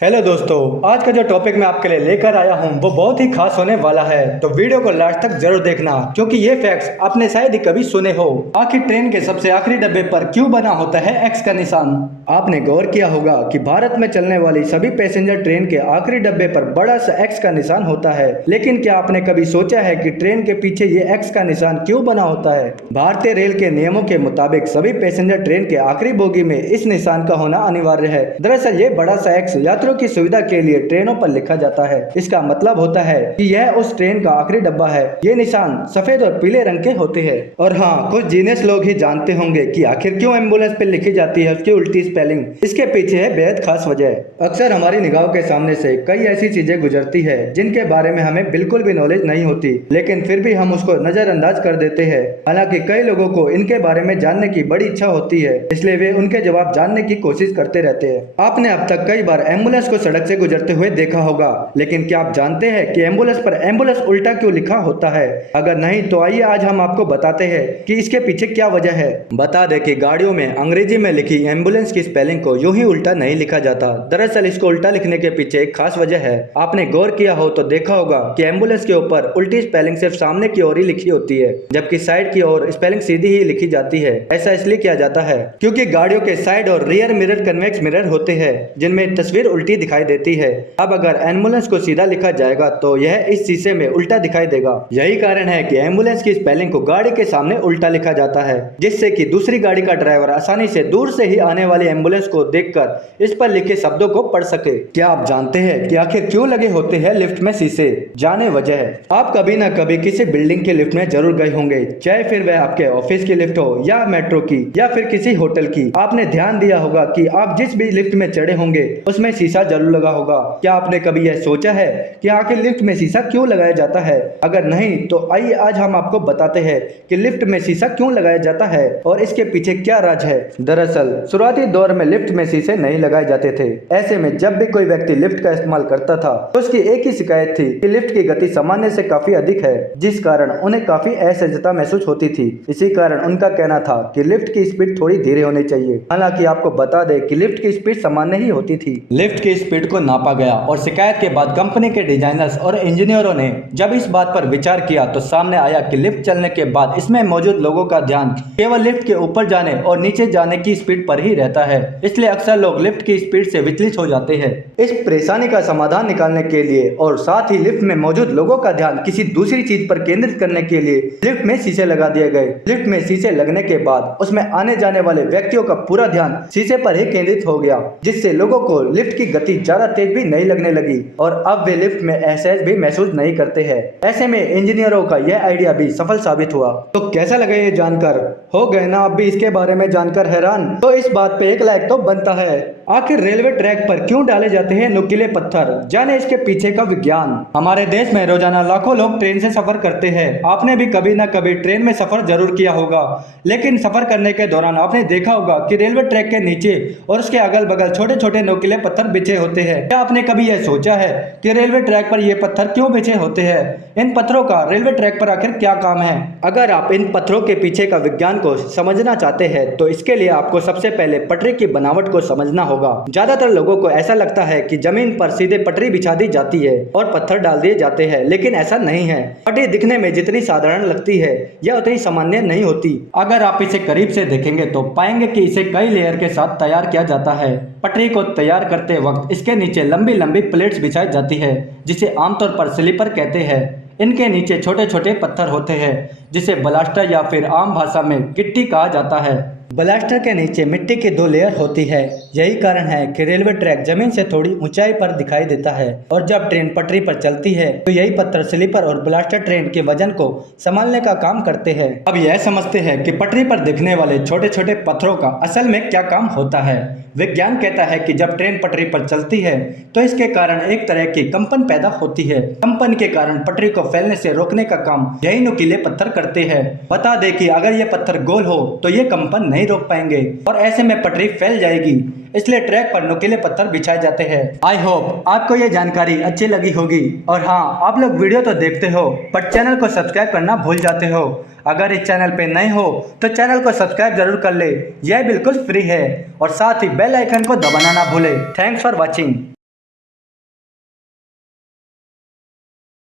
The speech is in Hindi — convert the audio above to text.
हेलो दोस्तों, आज का जो टॉपिक मैं आपके लिए लेकर आया हूं वो बहुत ही खास होने वाला है। तो वीडियो को लास्ट तक जरूर देखना, क्योंकि ये फैक्ट्स आपने शायद ही कभी सुने हो। आखिर ट्रेन के सबसे आखिरी डब्बे पर क्यों बना होता है एक्स का निशान? आपने गौर किया होगा कि भारत में चलने वाली सभी पैसेंजर ट्रेन के आखिरी डब्बे पर बड़ा सा एक्स का निशान होता है। लेकिन क्या आपने कभी सोचा है कि ट्रेन के पीछे ये एक्स का निशान क्यों बना होता है? भारतीय रेल के नियमों के मुताबिक सभी पैसेंजर ट्रेन के आखिरी बोगी में इस निशान का होना अनिवार्य है। दरअसल ये बड़ा सा एक्स यात्रियों की सुविधा के लिए ट्रेनों पर लिखा जाता है। इसका मतलब होता है कि यह उस ट्रेन का आखिरी डब्बा है। ये निशान सफेद और पीले रंग के होते हैं। और हाँ, कुछ जीनियस लोग ही जानते होंगे कि आखिर क्यों एम्बुलेंस पे लिखी जाती है उसकी उल्टी स्पेलिंग। इसके पीछे है बेहद खास वजह। अक्सर हमारी निगाहों के सामने से कई ऐसी चीजें गुजरती है जिनके बारे में हमें बिल्कुल भी नॉलेज नहीं होती, लेकिन फिर भी हम उसको नजरअंदाज कर देते हैं। हालांकि कई लोगों को इनके बारे में जानने की बड़ी इच्छा होती है, इसलिए वे उनके जवाब जानने की कोशिश करते रहते हैं। आपने अब तक कई बार एम्बुलेंस को सड़क से गुजरते हुए देखा होगा, लेकिन क्या आप जानते हैं कि एम्बुलेंस पर एम्बुलेंस उल्टा क्यों लिखा होता है? अगर नहीं तो आइए आज हम आपको बताते हैं कि इसके पीछे क्या वजह है। बता दें कि गाड़ियों में अंग्रेजी में लिखी एम्बुलेंस की स्पेलिंग को यूं ही उल्टा नहीं लिखा जाता। दरअसल इसको उल्टा लिखने के पीछे एक खास वजह है। आपने गौर किया हो तो देखा होगा कि एम्बुलेंस के ऊपर उल्टी स्पेलिंग सिर्फ सामने की ओर ही लिखी होती है, जबकि साइड की ओर स्पेलिंग सीधी ही लिखी जाती है। ऐसा इसलिए किया जाता है क्योंकि गाड़ियों के साइड और रियर मिरर कन्वेक्स मिरर होते हैं, जिनमें तस्वीर उल्टी दिखाई देती है। अब अगर एम्बुलेंस को सीधा लिखा जाएगा तो यह इस शीशे में उल्टा दिखाई देगा। यही कारण है कि एम्बुलेंस की स्पेलिंग को गाड़ी के सामने उल्टा लिखा जाता है, जिससे कि दूसरी गाड़ी का ड्राइवर आसानी से दूर से ही आने वाली एम्बुलेंस को देखकर इस पर लिखे शब्दों को पढ़ सके। क्या आप जानते हैं कि आखिर क्यों लगे होते हैं लिफ्ट में शीशे? जाने वजह। आप कभी ना कभी किसी बिल्डिंग के लिफ्ट में जरूर गए होंगे, चाहे फिर वह आपके ऑफिस की लिफ्ट हो या मेट्रो की या फिर किसी होटल की। आपने ध्यान दिया होगा कि आप जिस भी लिफ्ट में चढ़े होंगे उसमें शीशा जरूर लगा होगा। क्या आपने कभी यह सोचा है कि आखिर लिफ्ट में शीशा क्यों लगाया जाता है? अगर नहीं तो आइए आज हम आपको बताते हैं कि लिफ्ट में शीशा क्यों लगाया जाता है और इसके पीछे क्या राज है। दरअसल शुरुआती दौर में लिफ्ट में शीशे नहीं लगाए जाते थे। ऐसे में जब भी कोई व्यक्ति लिफ्ट का इस्तेमाल करता था तो उसकी एक ही शिकायत थी कि लिफ्ट की गति सामान्य से काफी अधिक है, जिस कारण उन्हें काफी असहजता महसूस होती थी। इसी कारण उनका कहना था कि लिफ्ट की स्पीड थोड़ी धीरे होनी चाहिए। हालांकि आपको बता दें कि लिफ्ट की स्पीड सामान्य ही होती थी। लिफ्ट की स्पीड को नापा गया और शिकायत के बाद कंपनी के डिजाइनर्स और इंजीनियरों ने जब इस बात पर विचार किया तो सामने आया कि लिफ्ट चलने के बाद इसमें मौजूद लोगों का ध्यान केवल लिफ्ट के ऊपर जाने और नीचे जाने की स्पीड पर ही रहता है, इसलिए अक्सर लोग लिफ्ट की स्पीड से विचलित हो जाते हैं। इस परेशानी का समाधान निकालने के लिए और साथ ही लिफ्ट में मौजूद लोगों का ध्यान किसी दूसरी चीज पर केंद्रित करने के लिए लिफ्ट में शीशे लगा दिए गए। लिफ्ट में शीशे लगने के बाद उसमें आने जाने वाले व्यक्तियों का पूरा ध्यान शीशे पर ही केंद्रित हो गया, जिससे लोगों को लिफ्ट की गति ज्यादा तेज भी नहीं लगने लगी और अब वे लिफ्ट में एहसास भी महसूस नहीं करते हैं। ऐसे में इंजीनियरों का यह आइडिया भी सफल साबित हुआ। तो कैसा लगा ये जानकर? हो गए ना अब भी इसके बारे में जानकर हैरान? तो इस बात पे एक लाइक तो बनता है। आखिर रेलवे ट्रैक पर क्यों डाले जाते हैं नुकीले पत्थर? जाने इसके पीछे का विज्ञान। हमारे देश में रोजाना लाखों लोग ट्रेन से सफर करते हैं। आपने भी कभी ना कभी ट्रेन में सफर जरूर किया होगा, लेकिन सफर करने के दौरान आपने देखा होगा कि रेलवे ट्रैक के नीचे और उसके अगल बगल छोटे छोटे नुकीले पत्थर बिछे होते हैं। क्या आपने कभी यह सोचा है कि रेलवे ट्रैक पर ये पत्थर क्यों बिछे होते हैं? इन पत्थरों का रेलवे ट्रैक पर आखिर क्या काम है? अगर आप इन पत्थरों के पीछे का विज्ञान को समझना चाहते हैं तो इसके लिए आपको सबसे पहले पटरी की बनावट को समझना होगा। ज्यादातर लोगों को ऐसा लगता है कि जमीन पर सीधे पटरी बिछा दी जाती है और पत्थर डाल दिए जाते हैं, लेकिन ऐसा नहीं है। पटरी दिखने में जितनी साधारण लगती है यह उतनी सामान्य नहीं होती। अगर आप इसे करीब से देखेंगे तो पाएंगे कि इसे कई लेयर के साथ तैयार किया जाता है। पटरी को तैयार करते वक्त इसके नीचे लंबी लंबी प्लेट्स बिछाई जाती है, जिसे आमतौर पर स्लीपर कहते हैं। इनके नीचे छोटे छोटे पत्थर होते हैं, जिसे ब्लास्टर या फिर आम भाषा में गिट्टी कहा जाता है। ब्लास्टर के नीचे मिट्टी की 2 लेयर होती है। यही कारण है कि रेलवे ट्रैक जमीन से थोड़ी ऊंचाई पर दिखाई देता है और जब ट्रेन पटरी पर चलती है तो यही पत्थर स्लीपर और ब्लास्टर ट्रेन के वजन को संभालने का काम करते हैं। अब यह समझते हैं कि पटरी पर दिखने वाले छोटे छोटे पत्थरों का असल में क्या काम होता है। विज्ञान कहता है कि जब ट्रेन पटरी पर चलती है तो इसके कारण एक तरह की कंपन पैदा होती है। कंपन के कारण पटरी को फैलने से रोकने का काम यही नुकीले पत्थर करते हैं। बता दें कि अगर ये पत्थर गोल हो तो ये कंपन नहीं रोक पाएंगे और ऐसे में पटरी फैल जाएगी, इसलिए ट्रैक पर नुकीले पत्थर बिछाए जाते हैं। आई होप आपको ये जानकारी अच्छी लगी होगी। और हाँ, आप लोग वीडियो तो देखते हो पर चैनल को सब्सक्राइब करना भूल जाते हो। अगर इस चैनल पे नए हो तो चैनल को सब्सक्राइब जरूर कर ले, यह बिल्कुल फ्री है और साथ ही बेल आइकन को दबाना ना भूले। Thanks for watching.